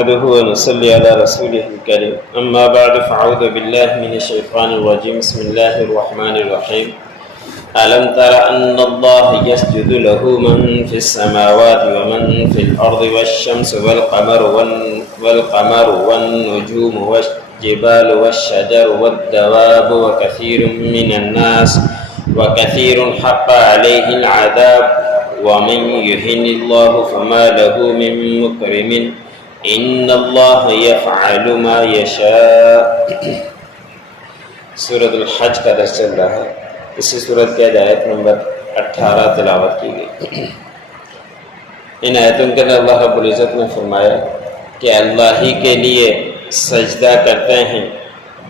نحمده ونصلي على رسوله الكريم أما بعد فأعوذ بالله من الشيطان الرجيم بسم الله الرحمن الرحيم ألم تر أن الله يسجد له من في السماوات ومن في الأرض والشمس والقمر والنجوم والجبال والشجر والدواب وكثير من الناس وكثير حق عليه العذاب ومن يهن الله فما له من مكرم ان اللہ یفعل ما یشاء۔ سورۃ الحج کا درس چل رہا ہے۔ اسی سورت کی آیت نمبر 18 تلاوت کی گئی۔ ان آیتوں کے اندر اللہ رب العزت نے فرمایا کہ اللہ ہی کے لیے سجدہ کرتے ہیں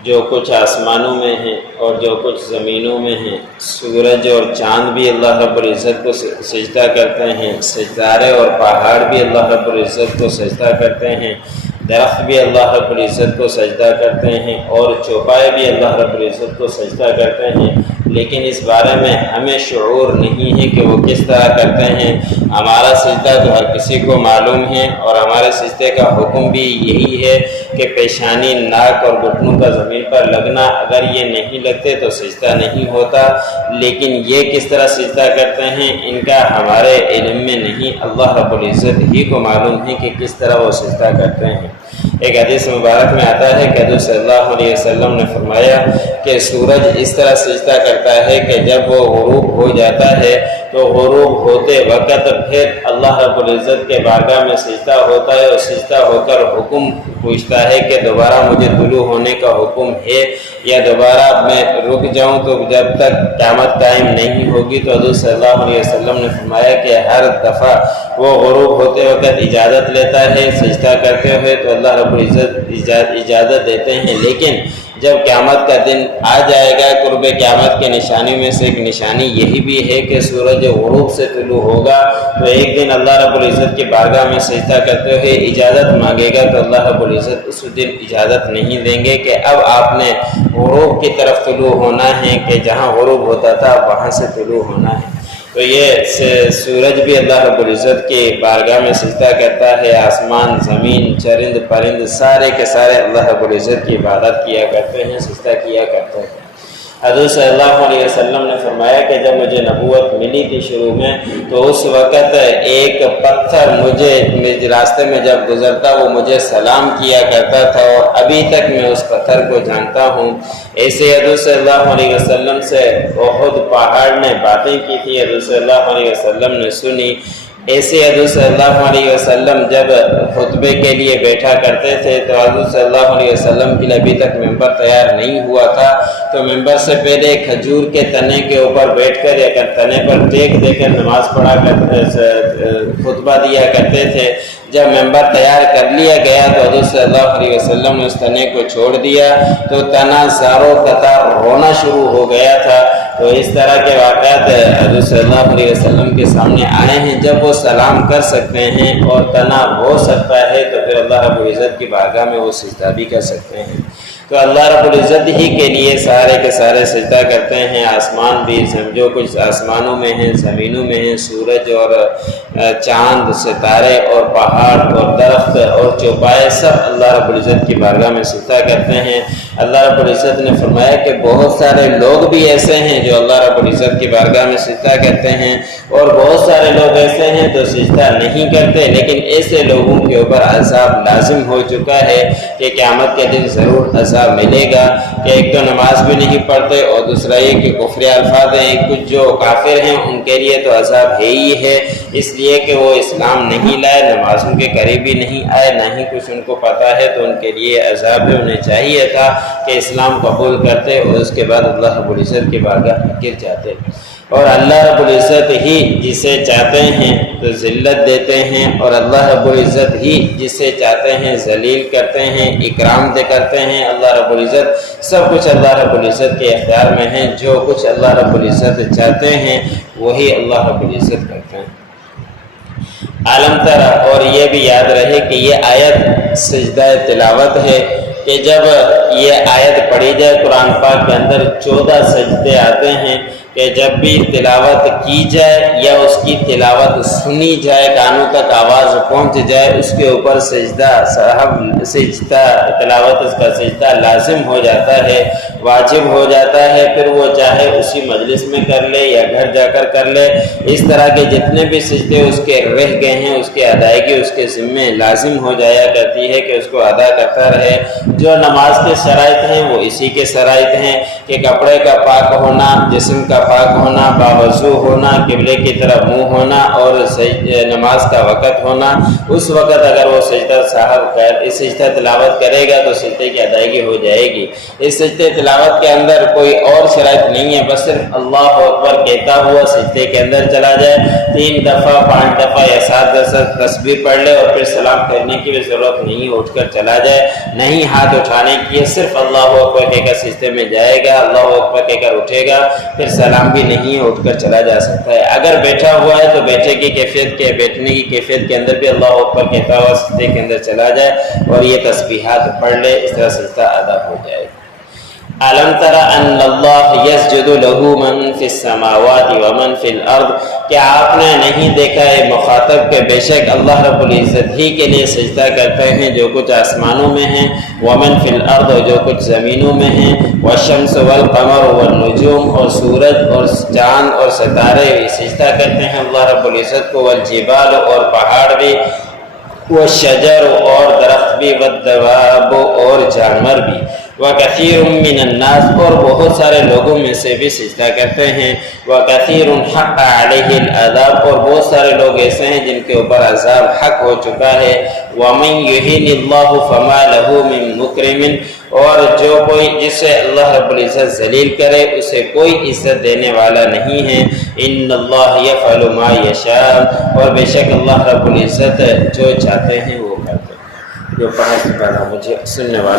جو کچھ آسمانوں میں ہیں اور جو کچھ زمینوں میں ہیں۔ سورج اور چاند بھی اللہ رب العزت کو سجدہ کرتے ہیں، ستارے اور پہاڑ بھی اللہ رب العزت کو سجدہ کرتے ہیں، درخت بھی اللہ رب العزت کو سجدہ کرتے ہیں اور چوپائے بھی اللہ رب العزت کو سجدہ کرتے ہیں، لیکن اس بارے میں ہمیں شعور نہیں ہے کہ وہ کس طرح کرتے ہیں۔ ہمارا سجدہ تو ہر کسی کو معلوم ہے اور ہمارے سجدے کا حکم بھی یہی ہے کہ پیشانی، ناک اور گھٹنوں کا زمین پر لگنا، اگر یہ نہیں لگتے تو سجدہ نہیں ہوتا، لیکن یہ کس طرح سجدہ کرتے ہیں ان کا ہمارے علم میں نہیں، اللہ رب العزت ہی کو معلوم ہے کہ کس طرح وہ سجدہ کرتے ہیں۔ ایک حدیث مبارک میں آتا ہے کہ حضور صلی اللہ علیہ وسلم نے فرمایا کہ سورج اس طرح سجدہ کرتا ہے کہ جب وہ غروب ہو جاتا ہے تو غروب ہوتے وقت پھر اللہ رب العزت کے بارگاہ میں سجدہ ہوتا ہے اور سجدہ ہو کر حکم پوچھتا ہے کہ دوبارہ مجھے طلوع ہونے کا حکم ہے یا دوبارہ میں رک جاؤں، تو جب تک قیامت قائم نہیں ہوگی۔ تو حضور صلی اللہ علیہ وسلم نے فرمایا کہ ہر دفعہ وہ غروب ہوتے وقت اجازت لیتا ہے سجدہ کرتے ہوئے تو اللہ رب العزت اجازت دیتے ہیں، لیکن جب قیامت کا دن آ جائے گا، قرب قیامت کے نشانی میں سے ایک نشانی یہی بھی ہے کہ سورج غروب سے طلوع ہوگا، تو ایک دن اللہ رب العزت کی بارگاہ میں سجدہ کرتے ہوئے اجازت مانگے گا تو اللہ رب العزت اس دن اجازت نہیں دیں گے کہ اب آپ نے غروب کی طرف طلوع ہونا ہے، کہ جہاں غروب ہوتا تھا وہاں سے طلوع ہونا ہے۔ تو یہ سورج بھی اللہ رب العزت کی بارگاہ میں سجدہ کرتا ہے، آسمان، زمین، چرند پرند سارے کے سارے اللہ رب العزت کی عبادت کیا کرتے ہیں، سجدہ کیا کرتے ہیں۔ حضور صلی اللہ علیہ وسلم نے فرمایا کہ جب مجھے نبوت ملی تھی شروع میں تو اس وقت ایک پتھر مجھے راستے میں جب گزرتا وہ مجھے سلام کیا کرتا تھا اور ابھی تک میں اس پتھر کو جانتا ہوں۔ ایسے حضور صلی اللہ علیہ وسلم سے احد پہاڑ نے باتیں کی تھی، حضور صلی اللہ علیہ وسلم نے سنی۔ ایسے حضور صلی اللہ علیہ وسلم جب خطبے کے لیے بیٹھا کرتے تھے تو حضور صلی اللہ علیہ وسلم کے لیے ابھی تک ممبر تیار نہیں ہوا تھا، تو ممبر سے پہلے کھجور کے تنے کے اوپر بیٹھ کر یا تنے پر ٹیک دے کر نماز پڑھا کر خطبہ دیا کرتے تھے۔ جب ممبر تیار کر لیا گیا تو حضور صلی اللہ علیہ وسلم نے اس تنے کو چھوڑ دیا تو تنا زاروں قطار رونا شروع ہو گیا تھا۔ تو اس طرح کے واقعات حضور صلی اللہ علیہ وسلم کے سامنے آئے ہیں۔ جب وہ سلام کر سکتے ہیں اور تنا ہو سکتا ہے تو پھر اللہ رب العزت کی بارگاہ میں وہ سجدہ بھی کر سکتے ہیں۔ تو اللہ رب العزت ہی کے لیے سارے کے سارے سجدہ کرتے ہیں، آسمان بھی، جو کچھ آسمانوں میں ہیں، زمینوں میں ہیں، سورج اور چاند، ستارے اور پہاڑ اور درخت اور چوپائے سب اللہ رب العزت کی بارگاہ میں سجدہ کرتے ہیں۔ اللہ رب العزت نے فرمایا کہ بہت سارے لوگ بھی ایسے ہیں جو اللہ رب العزت کی بارگاہ میں سجدہ کرتے ہیں اور بہت سارے لوگ ایسے ہیں جو سجدہ نہیں کرتے، لیکن ایسے لوگوں کے اوپر عذاب لازم ہو چکا ہے کہ قیامت کے دن ضرور عذاب ملے گا، کہ ایک تو نماز بھی نہیں پڑھتے اور دوسرا یہ کہ کفر الفاظ ہیں، کچھ جو کافر ہیں ان کے لیے تو عذاب ہے ہی ہے، اس لیے کہ وہ اسلام نہیں لائے، نمازوں کے قریب بھی نہیں آئے، نہ ہی کچھ ان کو پتہ ہے، تو ان کے لیے عذاب ہے۔ انہیں چاہیے تھا کہ اسلام قبول کرتے اور اس کے بعد اللہ رب العزت کی بارگاہ میں گر جاتے۔ اور اللہ رب العزت ہی جسے چاہتے ہیں تو ذلت دیتے ہیں اور اللہ رب العزت ہی جسے چاہتے ہیں ذلیل کرتے ہیں، اکرام دے کرتے ہیں۔ اللہ رب العزت سب کچھ اللہ رب العزت کے اختیار میں ہے، جو کچھ اللہ رب العزت چاہتے ہیں وہی اللہ رب العزت کرتے ہیں۔ عالم تر، اور یہ بھی یاد رہے کہ یہ آیت سجدہ تلاوت ہے، کہ جب یہ آیت پڑھی جائے قرآن پاک کے اندر 14 سجدے آتے ہیں کہ جب بھی تلاوت کی جائے یا اس کی تلاوت سنی جائے، کانوں تک آواز پہنچ جائے، اس کے اوپر سجدہ تلاوت اس کا سجدہ لازم ہو جاتا ہے، واجب ہو جاتا ہے، پھر وہ چاہے اسی مجلس میں کر لے یا گھر جا کر کر لے۔ اس طرح کے جتنے بھی سجدے اس کے رہ گئے ہیں اس کی ادائیگی اس کے ذمے لازم ہو جایا کرتی ہے کہ اس کو ادا کرتا رہے۔ جو نماز کے شرائط ہیں وہ اسی کے شرائط ہیں کہ کپڑے کا پاک ہونا، جسم کا پاک ہونا، باوضو ہونا، قبلے کی طرف منہ ہونا اور نماز کا وقت ہونا۔ اس وقت اگر وہ سجدہ تلاوت کرے گا تو سجدے کی ادائیگی ہو جائے گی۔ اس سجدے تلاوت کے اندر کوئی اور شرائط نہیں ہے، بس صرف اللہ اکبر کہتا ہوا سجدے کے اندر چلا جائے، 3 دفعہ 5 دفعہ یا 7 دفعہ تسبیح پڑھ لے اور پھر سلام کرنے کی بھی ضرورت نہیں، اٹھ کر چلا جائے، نہیں ہاتھ اٹھانے کی، صرف اللہ اکبر کہہ کر سجدے میں جائے گا، اللہ اکبر کہہ کر اٹھے گا، پھر سلام بھی نہیں اٹھ کر چلا جا سکتا ہے۔ اگر بیٹھا ہوا ہے تو بیٹھنے کی کیفیت کے اندر بھی اللہ اکبر کہتا ہوا سجدے کے اندر چلا جائے اور یہ تسبیحات پڑھ لے، اس طرح سجدہ ادا ہو جائے۔ أَلَمْ تَرَ أَنَّ اللَّهَ يَسْجُدُ لَهُ مَنْ فِي السَّمَاوَاتِ وَمَنْ فِي الْأَرْضِ، کیا آپ نے نہیں دیکھا ہے مخاطب کہ بے شک اللہ رب العزت ہی کے لیے سجدہ کرتے ہیں جو کچھ آسمانوں میں ہیں، وَمَنْ فِي الْأَرْضِ جو کچھ زمینوں میں ہیں، وَالشَّمْسُ وَالْقَمَرُ وَالنُّجُومُ اور سورج اور چاند اور ستارے بھی سجدہ کرتے ہیں اللہ رب العزت کو، وَالْجِبَالُ اور پہاڑ بھی، وَالشَّجَرُ اور درخت بھی، وَالدَّوَابُ اور جانور بھی، وَكَثِيرٌ مِّنَ النَّاسِ اور بہت سارے لوگوں میں سے بھی سجدہ کرتے ہیں، وَكَثِيرٌ حَقَّ عَلَيْهِ الْعَذَابُ اور بہت سارے لوگ ایسے ہیں جن کے اوپر عذاب حق ہو چکا ہے، وَمَن يُهِنِ اللَّهُ فَمَا لَهُ مِن مُكْرِمٍ اور جو کوئی جسے اللہ رب العزت ذلیل کرے اسے کوئی عزت دینے والا نہیں ہے، إِنَّ اللَّهَ يَفْعَلُ مَا يَشَاءُ اور بے شک اللہ رب العزت جو چاہتے ہیں وہ کرتے ہیں۔ جو پڑھا سکھانا مجھے سننے والا